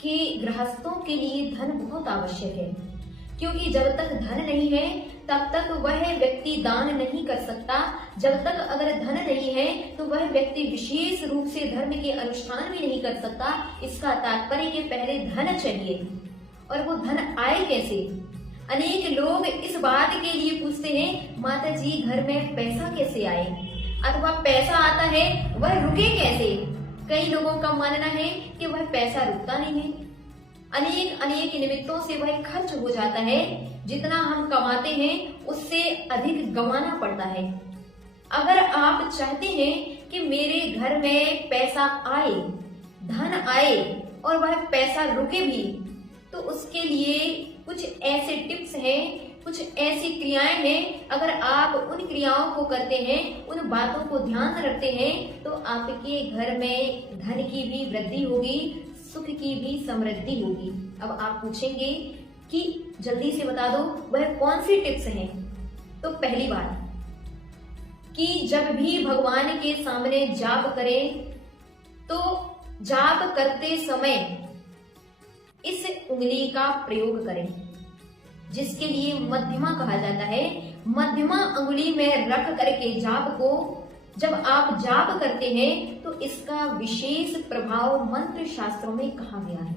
कि गृहस्थों के लिए धन बहुत आवश्यक है, क्योंकि जब तक धन नहीं है तब तक वह व्यक्ति दान नहीं कर सकता। जब तक अगर धन नहीं है तो वह व्यक्ति विशेष रूप से धर्म के अनुष्ठान भी नहीं कर सकता। इसका तात्पर्य कि पहले धन चाहिए, और वो धन आए कैसे। अनेक लोग इस बात के लिए पूछते हैं, माता जी घर में पैसा कैसे आए, अथवा पैसा आता है वह रुके कैसे। कई लोगों का मानना है कि वह पैसा रुकता नहीं है, अनेक अनेक निमित्तों से वह खर्च हो जाता है। जितना हम कमाते हैं उससे अधिक गंवाना पड़ता है। अगर आप चाहते हैं कि मेरे घर में पैसा आए, धन आए और वह पैसा रुके भी, तो उसके लिए कुछ ऐसे टिप्स हैं, कुछ ऐसी क्रियाएं हैं। अगर आप उन क्रियाओं को करते हैं, उन बातों को ध्यान रखते हैं, तो आपके घर में धन की भी वृद्धि होगी, सुख की भी समृद्धि होगी। अब आप पूछेंगे कि जल्दी से बता दो वह कौन सी टिप्स हैं। तो पहली बात कि जब भी भगवान के सामने जाप करें तो जाप करते समय इस उंगली का प्रयोग करें, जिसके लिए मध्यमा कहा जाता है। मध्यमा उंगली में रख करके जाप को जब आप जाप करते हैं तो इसका विशेष प्रभाव मंत्र शास्त्रों में कहा गया है।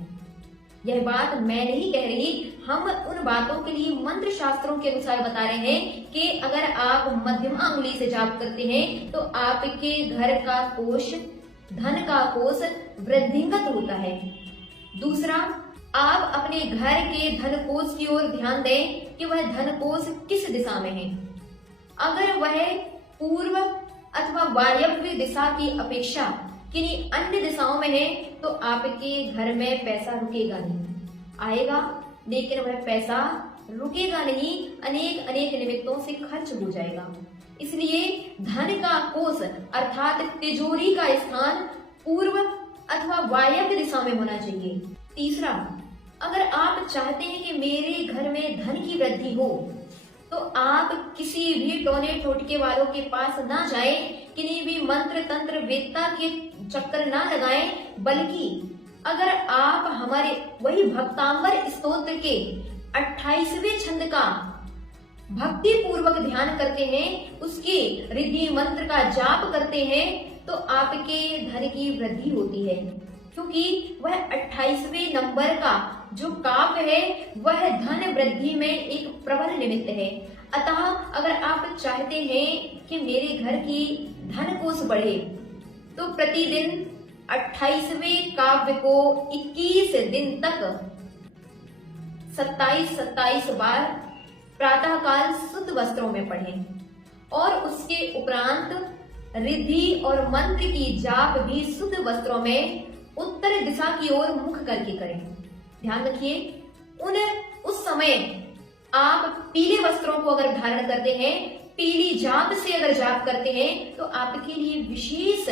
यह बात मैं नहीं कह रही, हम उन बातों के लिए मंत्र शास्त्रों के अनुसार बता रहे हैं कि अगर आप मध्यमा उंगली से जाप करते हैं तो आपके घर का कोष, धन का कोष वृद्धिंगत होता है। दूसरा, आप अपने घर के धन कोष की ओर ध्यान दें कि वह धन कोष किस दिशा में है। अगर वह पूर्व अथवा वायव्य दिशा की अपेक्षा किन्हीं अन्य दिशाओं में है तो आपके घर में पैसा रुकेगा नहीं, आएगा लेकिन वह पैसा रुकेगा नहीं, अनेक अनेक निमित्तों से खर्च हो जाएगा। इसलिए धन का कोष अर्थात तिजोरी का स्थान पूर्व अथवा वायव्य दिशा में होना चाहिए। तीसरा, अगर आप चाहते हैं कि मेरे घर में धन की वृद्धि हो तो आप किसी भी टोने टोटके वालों के पास ना जाएं, किन्हीं भी मंत्र तंत्र वेदता के चक्कर ना लगाएं, बल्कि अगर आप हमारे वही भक्तांबर स्तोत्र के 28वें छंद का भक्ति पूर्वक ध्यान करते हैं, उसके रिद्धि मंत्र का जाप करते हैं, तो आपके धन की वृद्धि होती है। क्योंकि वह 28वें नंबर का जो काव्य है वह धन वृद्धि में एक प्रबल निमित्त है। अतः अगर आप चाहते हैं कि मेरे घर की धन कोष बढ़े तो प्रतिदिन 28वें काव्य को 21 दिन तक 27 बार प्रातःकाल शुद्ध वस्त्रों में पढ़ें, और उसके उपरांत रिद्धि और मंत्र की जाप भी शुद्ध वस्त्रों में उत्तर दिशा की ओर मुख करके करें। ध्यान रखिए, उस समय आप पीले वस्त्रों को अगर धारण करते हैं, पीली जाप से अगर जाप करते हैं, तो आपके लिए विशेष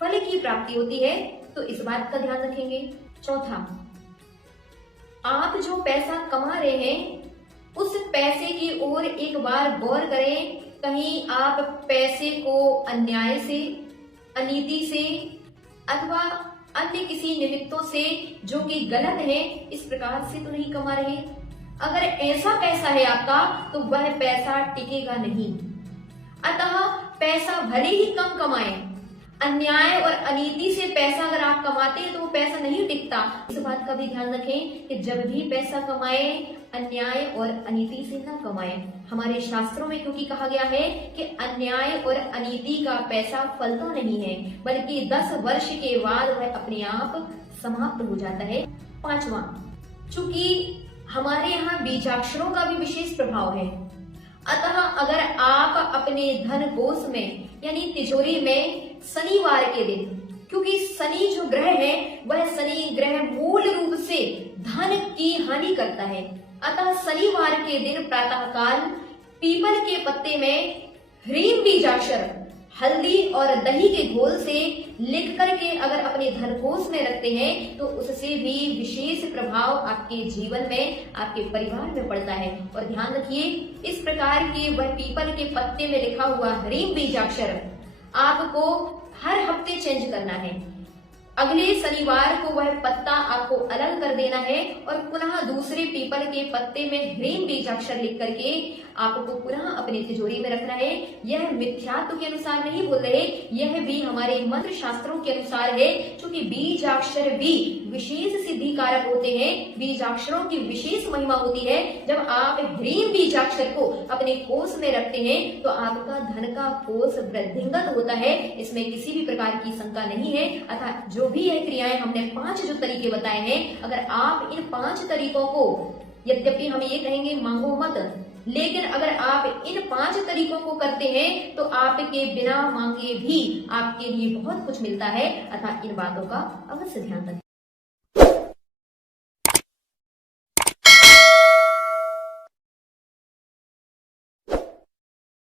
फल की प्राप्ति होती है। तो इस बात का ध्यान रखेंगे। चौथा, आप जो पैसा कमा रहे हैं उस पैसे की ओर एक बार गौर करें। कहीं आप पैसे को अन्याय से, अनीति से अथवा अन्य किसी निमित्तों से जो कि गलत है, इस प्रकार से तो नहीं कमा रहे। अगर ऐसा पैसा है आपका तो वह पैसा टिकेगा नहीं। अतः पैसा भले ही कम कमाएं, अन्याय और अनीति से पैसा अगर आप कमाते हैं तो वो पैसा नहीं टिकता। इस बात का भी ध्यान रखें कि जब भी पैसा कमाएं अन्याय और अनीति से न कमाएं। हमारे शास्त्रों में क्योंकि कहा गया है कि अन्याय और अनीति का पैसा फलता नहीं है, बल्कि 10 वर्ष के बाद वह अपने आप समाप्त हो जाता है। पांचवा, चूंकि हमारे यहाँ बीजाक्षरों का भी विशेष प्रभाव है, अतः अगर आप अपने धन कोष में यानी तिजोरी में शनिवार के दिन, क्योंकि शनि जो ग्रह है वह शनि ग्रह मूल रूप से धन की हानि करता है, अतः शनिवार के दिन प्रातःकाल पीपल के पत्ते में ह्रीम बीजाक्षर हल्दी और दही के घोल से लिख करके अगर अपने धन कोष में रखते हैं तो उससे भी विशेष प्रभाव आपके जीवन में, आपके परिवार में पड़ता है। और ध्यान रखिए, इस प्रकार के वह पीपल के पत्ते में लिखा हुआ ह्रीम बीजाक्षर आपको हर हफ्ते चेंज करना है। अगले शनिवार को वह पत्ता आपको अलग कर देना है और पुनः दूसरे पीपल के पत्ते में ह्रीम बीजाक्षर लिख करके आपको पुनः अपनी तिजोरी में रखना है। यह मिथ्यात्व के अनुसार नहीं बोल रहे, यह भी हमारे मंत्र शास्त्रों के अनुसार है, क्योंकि बीजाक्षर भी विशेष सिद्धि कारक होते हैं। बीजाक्षरों की विशेष महिमा होती है। जब आप ह्रीम बीजाक्षर को अपने कोष में रखते हैं तो आपका धन का कोष वृद्धिंगत होता है, इसमें किसी भी प्रकार की शंका नहीं है। अतः जो भी यह क्रियाएं हमने 5 जो तरीके बताए हैं, अगर आप इन 5 तरीकों को, यद्यपि हम ये कहेंगे मांगो मत, लेकिन अगर आप इन 5 तरीकों को करते हैं तो आपके बिना मांगे भी आपके लिए बहुत कुछ मिलता है। अतः इन बातों का अवश्य ध्यान रखें।